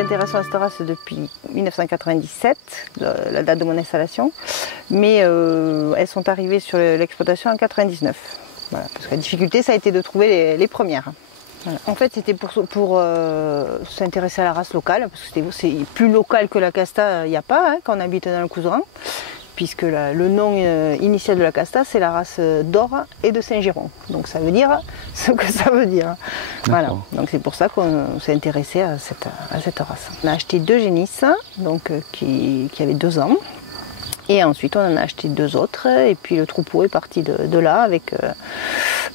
intéressons à cette race depuis 1997, la date de mon installation, mais elles sont arrivées sur l'exploitation en 99. Voilà, parce que la difficulté, ça a été de trouver les premières. Voilà. En fait, c'était pour s'intéresser à la race locale, parce que c'est plus local que la casta, il n'y a pas, hein, quand on habite dans le Couserans, puisque le nom initial de la casta, c'est la race d'Or et de Saint-Giron. Donc ça veut dire ce que ça veut dire. Voilà. Donc c'est pour ça qu'on s'est intéressé à cette race. On a acheté 2 génisses, donc, qui avaient 2 ans. Et ensuite, on en a acheté 2 autres, et puis le troupeau est parti de là avec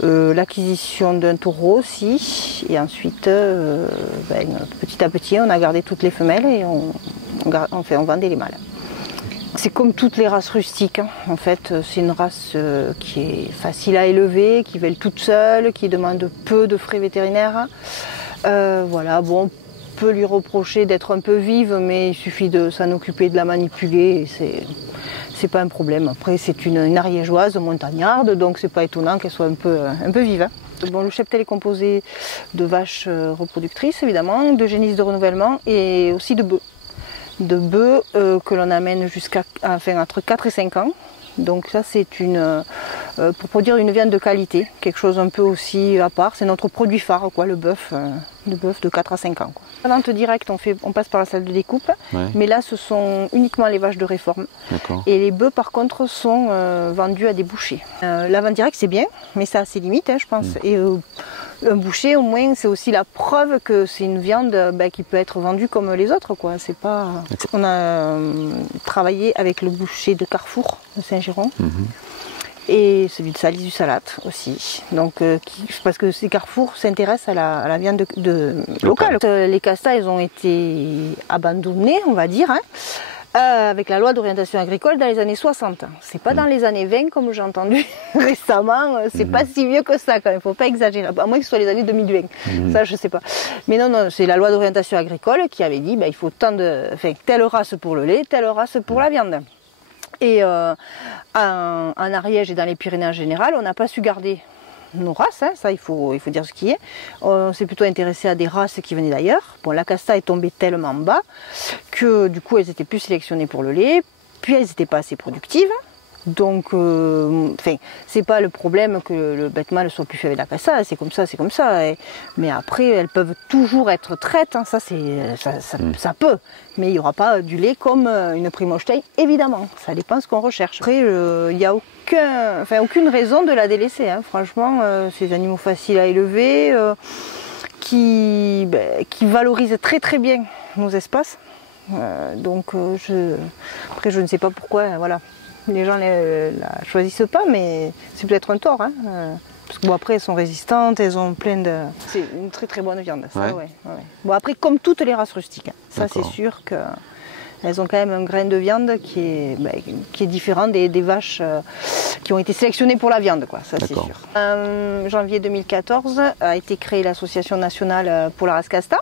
l'acquisition d'un taureau aussi. Et ensuite, petit à petit, on a gardé toutes les femelles et on vendait les mâles. C'est comme toutes les races rustiques, hein. En fait, c'est une race qui est facile à élever, qui vèle toute seule, qui demande peu de frais vétérinaires. Voilà, bon, on peut lui reprocher d'être un peu vive, mais il suffit de s'en occuper, de la manipuler, et c'est pas un problème. Après, c'est une ariégeoise montagnarde, donc c'est pas étonnant qu'elle soit un peu vive. Hein. Bon, le cheptel est composé de vaches reproductrices, évidemment, de génisses de renouvellement et aussi de bœufs. Que l'on amène entre 4 et 5 ans. Donc ça, c'est pour produire une viande de qualité, quelque chose un peu aussi à part. C'est notre produit phare, quoi, le bœuf de 4 à 5 ans. Quoi. La vente directe, on passe par la salle de découpe, ouais. Mais là, ce sont uniquement les vaches de réforme. Et les bœufs, par contre, sont vendus à des bouchers. La vente directe, c'est bien, mais ça a ses limites, hein, je pense. Et un boucher, au moins, c'est aussi la preuve que c'est une viande qui peut être vendue comme les autres, quoi. C'est pas... On a travaillé avec le boucher de Carrefour, de Saint-Giron. Et celui de Salis du Salat aussi. Donc, parce que ces Carrefour s'intéressent à la viande locale. Les castas, elles ont été abandonnées, on va dire, hein, avec la loi d'orientation agricole dans les années 60. C'est pas dans les années 20 comme j'ai entendu récemment. C'est pas si vieux que ça quand même. Faut pas exagérer. À moins que ce soit les années 2020. Ça, je sais pas. Mais non, c'est la loi d'orientation agricole qui avait dit, il faut telle race pour le lait, telle race pour la viande. Et en Ariège et dans les Pyrénées en général, on n'a pas su garder nos races, hein, ça il faut dire ce qui est. On s'est plutôt intéressé à des races qui venaient d'ailleurs. Bon, la casta est tombée tellement bas que du coup elles étaient plus sélectionnées pour le lait, puis elles n'étaient pas assez productives. Donc, c'est pas le problème que le bête mâle soit plus fait avec la casta, c'est comme ça. Mais après, elles peuvent toujours être traites, hein, ça peut. Mais il n'y aura pas du lait comme une Primostein, évidemment. Ça dépend de ce qu'on recherche. Après, il n'y a aucune raison de la délaisser. Hein. Franchement, c'est des animaux faciles à élever, qui valorisent très très bien nos espaces. Après, je ne sais pas pourquoi, voilà. Les gens ne la choisissent pas, mais c'est peut-être un tort. Hein. Parce que après, elles sont résistantes, elles ont plein de... C'est une très très bonne viande, ça, ouais. Bon, après, comme toutes les races rustiques, hein, ça c'est sûr qu'elles ont quand même un grain de viande qui est différent des vaches qui ont été sélectionnées pour la viande, quoi, ça c'est sûr. En janvier 2014 a été créée l'association nationale pour la race casta.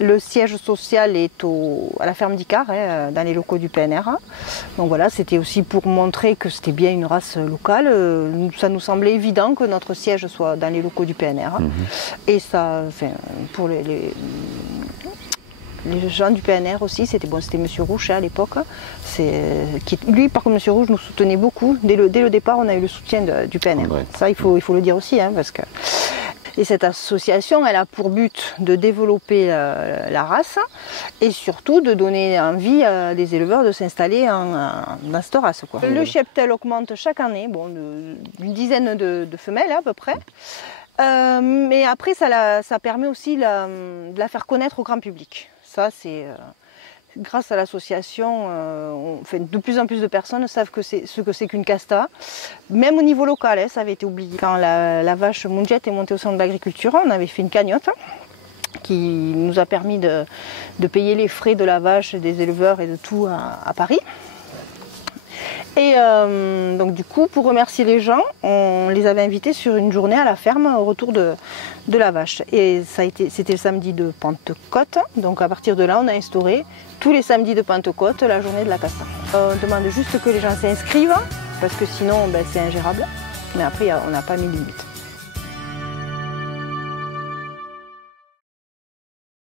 Le siège social est à la ferme d'Icare, hein, dans les locaux du PNR. Donc voilà, c'était aussi pour montrer que c'était bien une race locale. Ça nous semblait évident que notre siège soit dans les locaux du PNR. Et ça, pour les gens du PNR aussi, c'était Monsieur Rouge à l'époque. Lui, par contre, Monsieur Rouge nous soutenait beaucoup. Dès le départ, on a eu le soutien du PNR. Ouais. Ça, il faut le dire aussi, hein, parce que... Et cette association, elle a pour but de développer la race et surtout de donner envie à des éleveurs de s'installer dans cette race, quoi. Le cheptel augmente chaque année, d'une dizaine de femelles à peu près. Mais après, ça permet aussi de la faire connaître au grand public. Ça, c'est... Grâce à l'association, de plus en plus de personnes savent ce que c'est qu'une casta. Même au niveau local, hein, ça avait été oublié. Quand la vache Mounjet est montée au centre de l'agriculture, on avait fait une cagnotte qui nous a permis de payer les frais de la vache, des éleveurs et de tout à Paris. Et donc du coup, pour remercier les gens, on les avait invités sur une journée à la ferme au retour de la vache. Et c'était le samedi de Pentecôte. Donc à partir de là, on a instauré tous les samedis de Pentecôte la journée de la casta. On demande juste que les gens s'inscrivent, parce que sinon c'est ingérable. Mais après, on n'a pas mis de limite.